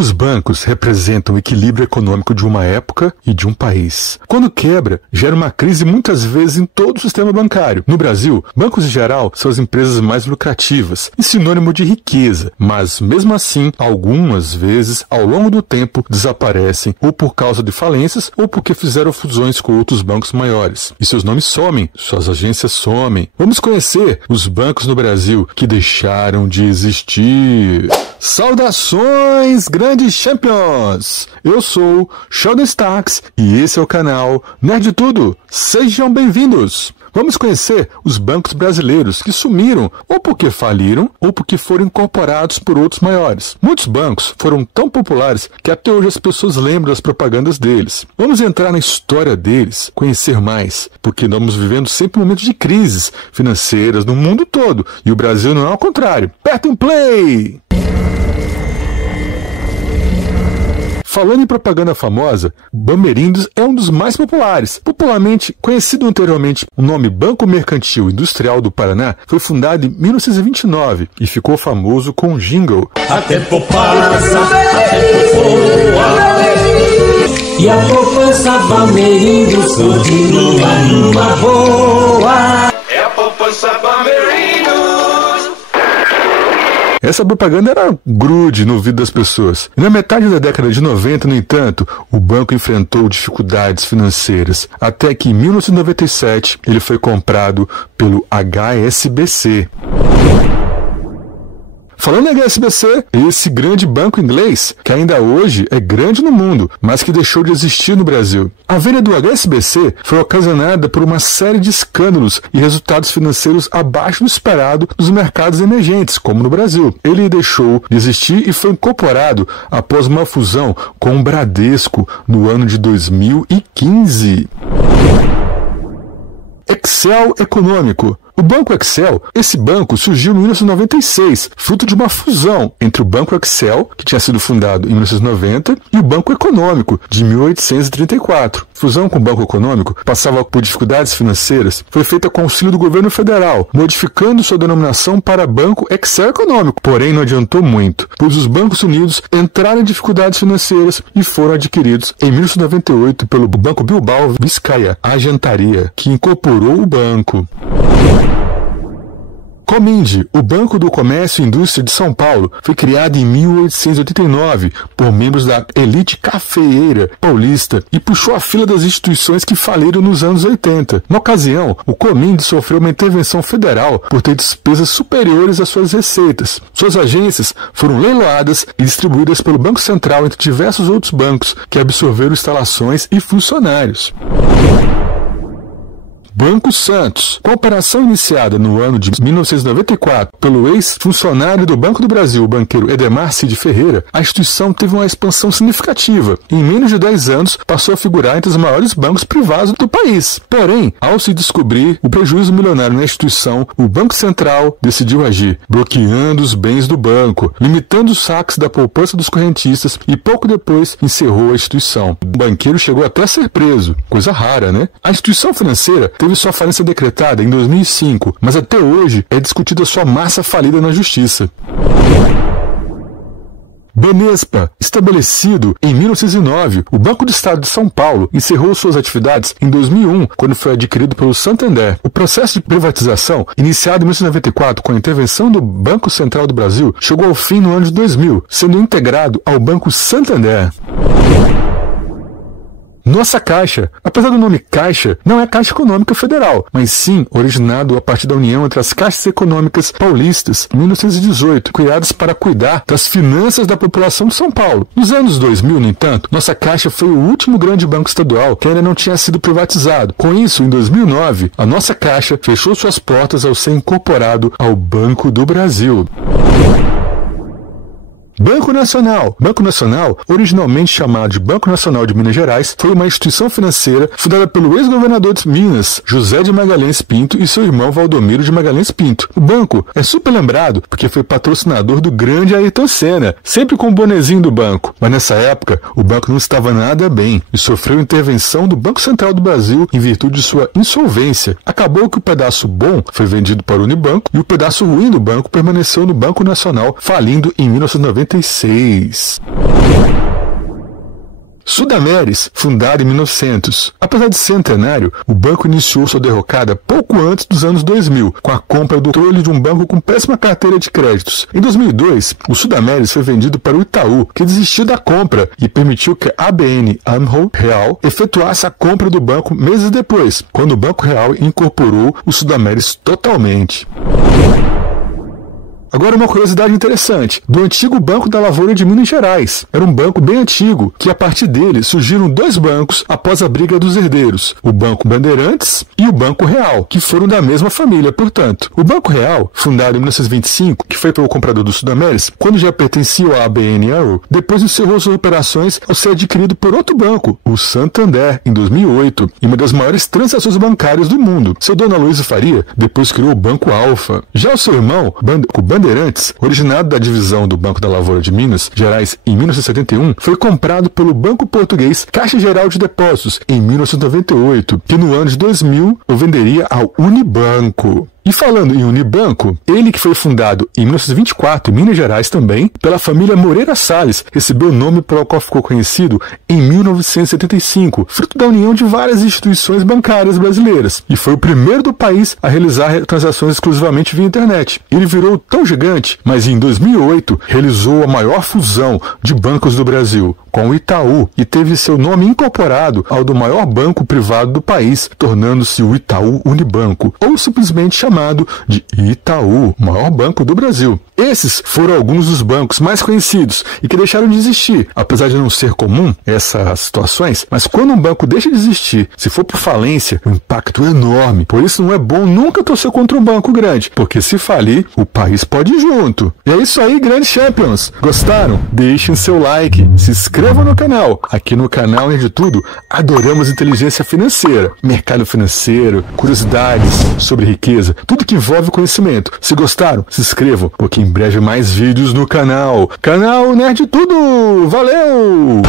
Os bancos representam o equilíbrio econômico de uma época e de um país. Quando quebra, gera uma crise muitas vezes em todo o sistema bancário. No Brasil, bancos em geral são as empresas mais lucrativas e sinônimo de riqueza, mas mesmo assim, algumas vezes, ao longo do tempo, desaparecem ou por causa de falências ou porque fizeram fusões com outros bancos maiores. E seus nomes somem, suas agências somem. Vamos conhecer os bancos no Brasil que deixaram de existir. Saudações, grandes champions! Eu sou Sheldon Starks e esse é o canal Nerd de Tudo. Sejam bem-vindos! Vamos conhecer os bancos brasileiros que sumiram ou porque faliram ou porque foram incorporados por outros maiores. Muitos bancos foram tão populares que até hoje as pessoas lembram das propagandas deles. Vamos entrar na história deles, conhecer mais, porque estamos vivendo sempre momentos de crises financeiras no mundo todo e o Brasil não é ao contrário. Apertem play! Falando em propaganda famosa, Bamerindos é um dos mais populares. Popularmente conhecido anteriormente, o nome Banco Mercantil Industrial do Paraná foi fundado em 1929 e ficou famoso com um jingle. A tempo passa, a tempo voa, e a poupança Bamerindos continua numa boa. É a poupança Bamerindos. Essa propaganda era grude no ouvido das pessoas. E na metade da década de 90, no entanto, o banco enfrentou dificuldades financeiras, até que em 1997 ele foi comprado pelo HSBC. Falando em HSBC, esse grande banco inglês, que ainda hoje é grande no mundo, mas que deixou de existir no Brasil. A venda do HSBC foi ocasionada por uma série de escândalos e resultados financeiros abaixo do esperado dos mercados emergentes, como no Brasil. Ele deixou de existir e foi incorporado após uma fusão com o Bradesco no ano de 2015. Excel Econômico. O Banco Excel, esse banco surgiu em 1996, fruto de uma fusão entre o Banco Excel, que tinha sido fundado em 1990, e o Banco Econômico, de 1834. Fusão com o Banco Econômico passava por dificuldades financeiras, foi feita com auxílio do governo federal, modificando sua denominação para Banco Excel Econômico. Porém, não adiantou muito, pois os bancos unidos entraram em dificuldades financeiras e foram adquiridos em 1998 pelo Banco Bilbao Vizcaya Argentaria, que incorporou o banco. Cominde, o Banco do Comércio e Indústria de São Paulo, foi criado em 1889 por membros da elite cafeeira paulista e puxou a fila das instituições que faliram nos anos 80. Na ocasião, o Cominde sofreu uma intervenção federal por ter despesas superiores às suas receitas. Suas agências foram leiloadas e distribuídas pelo Banco Central entre diversos outros bancos que absorveram instalações e funcionários. Banco Santos. Com a operação iniciada no ano de 1994 pelo ex-funcionário do Banco do Brasil, o banqueiro Edemar Cid Ferreira, a instituição teve uma expansão significativa. Em menos de 10 anos, passou a figurar entre os maiores bancos privados do país. Porém, ao se descobrir o prejuízo milionário na instituição, o Banco Central decidiu agir, bloqueando os bens do banco, limitando os saques da poupança dos correntistas e pouco depois encerrou a instituição. O banqueiro chegou até a ser preso, coisa rara, né? A instituição financeira teve sua falência decretada em 2005, mas até hoje é discutida sua massa falida na justiça. Banespa, estabelecido em 1909, o Banco do Estado de São Paulo encerrou suas atividades em 2001, quando foi adquirido pelo Santander. O processo de privatização, iniciado em 1994 com a intervenção do Banco Central do Brasil, chegou ao fim no ano de 2000, sendo integrado ao Banco Santander. Nossa Caixa, apesar do nome Caixa, não é Caixa Econômica Federal, mas sim originado a partir da união entre as Caixas Econômicas Paulistas, em 1918, criadas para cuidar das finanças da população de São Paulo. Nos anos 2000, no entanto, Nossa Caixa foi o último grande banco estadual que ainda não tinha sido privatizado. Com isso, em 2009, a Nossa Caixa fechou suas portas ao ser incorporado ao Banco do Brasil. Banco Nacional. Banco Nacional, originalmente chamado de Banco Nacional de Minas Gerais, foi uma instituição financeira fundada pelo ex-governador de Minas, José de Magalhães Pinto, e seu irmão Valdomiro de Magalhães Pinto. O banco é super lembrado porque foi patrocinador do grande Ayrton Senna, sempre com o bonezinho do banco. Mas nessa época, o banco não estava nada bem e sofreu intervenção do Banco Central do Brasil em virtude de sua insolvência. Acabou que o pedaço bom foi vendido para o Unibanco e o pedaço ruim do banco permaneceu no Banco Nacional, falindo em 1996. Sudameris, fundado em 1900. Apesar de centenário, o banco iniciou sua derrocada pouco antes dos anos 2000, com a compra do controle de um banco com péssima carteira de créditos. Em 2002, o Sudameris foi vendido para o Itaú, que desistiu da compra e permitiu que a ABN AMRO Real efetuasse a compra do banco meses depois, quando o Banco Real incorporou o Sudameris totalmente. Agora uma curiosidade interessante, do antigo Banco da Lavoura de Minas Gerais. Era um banco bem antigo, que a partir dele surgiram dois bancos após a briga dos herdeiros, o Banco Bandeirantes e o Banco Real, que foram da mesma família, portanto. O Banco Real, fundado em 1925, que foi pelo comprador do Sudameris, quando já pertencia ao ABN AMRO, depois encerrou suas operações ao ser adquirido por outro banco, o Santander, em 2008, e uma das maiores transações bancárias do mundo. Seu dono Aloysio Faria depois criou o Banco Alfa. Já o seu irmão, o Bandeirantes, originado da divisão do Banco da Lavoura de Minas Gerais em 1971, foi comprado pelo banco português Caixa Geral de Depósitos em 1998, que no ano de 2000 o venderia ao Unibanco. E falando em Unibanco, ele que foi fundado em 1924 em Minas Gerais também, pela família Moreira Salles, recebeu o nome pelo qual ficou conhecido em 1975, fruto da união de várias instituições bancárias brasileiras, e foi o primeiro do país a realizar transações exclusivamente via internet. Ele virou tão gigante, mas em 2008 realizou a maior fusão de bancos do Brasil, com o Itaú, e teve seu nome incorporado ao do maior banco privado do país, tornando-se o Itaú Unibanco, ou simplesmente chamado de Itaú, o maior banco do Brasil. Esses foram alguns dos bancos mais conhecidos e que deixaram de existir, apesar de não ser comum essas situações, mas quando um banco deixa de existir, se for por falência, o impacto é enorme. Por isso não é bom nunca torcer contra um banco grande, porque se falir, o país pode ir junto. E é isso aí, grandes champions! Gostaram? Deixem seu like, se inscrevam no canal. Aqui no canal Nerd de Tudo, adoramos inteligência financeira, mercado financeiro, curiosidades sobre riqueza, tudo que envolve conhecimento. Se gostaram, se inscrevam, porque em breve mais vídeos no canal. Canal Nerd de Tudo! Valeu!